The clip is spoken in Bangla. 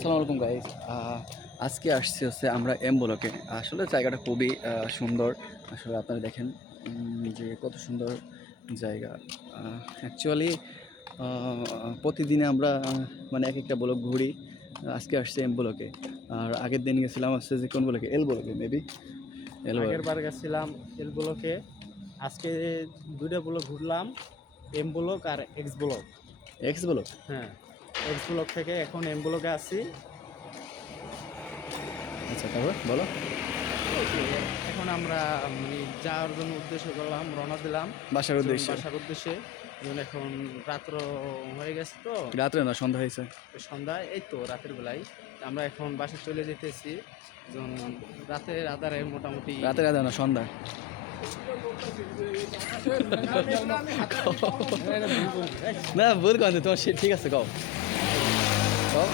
আসসালামু আলাইকুম গাইস। আজকে আসছি আমরা এম ব্লকে। আসলে জায়গাটা খুবই সুন্দর। আসলে আপনারা দেখেন যে কত সুন্দর জায়গা। অ্যাকচুয়ালি প্রতিদিনে আমরা মানে এক একটা ব্লক ঘুরি। আজকে আসছি এম ব্লকে। আর আগের দিন গেছিলাম যে কোন ব্লকে, এল ব্লকে মেবি। আগের বার গেছিলাম এল ব্লকে। আজকে দুইটা ব্লক ঘুরলাম, এম ব্লক আর এক্স ব্লক। X block. হ্যাঁ, এক্স ব্লক থেকে এখন এম ব্লকে আসি। আচ্ছা, তারপর বলো। এখন আমরা মানে যাওয়ার জন্য উদ্দেশ্য করলাম, রওনা দিলাম বাসার উদ্দেশ্যে। বাসার উদ্দেশ্যে। যেমন এখন রাত্র হয়ে গেছে, তো রাত্রে না, সন্ধ্যা হয়েছে। সন্ধ্যায়, এই তো রাতের বেলায় আমরা এখন বাসায় চলে যেতেছি। যেমন রাতের আধারে মোটামুটি রাতের রাতে না, সন্ধ্যা। না, ভুল কথা, তোমার ঠিক আছে, কও কও।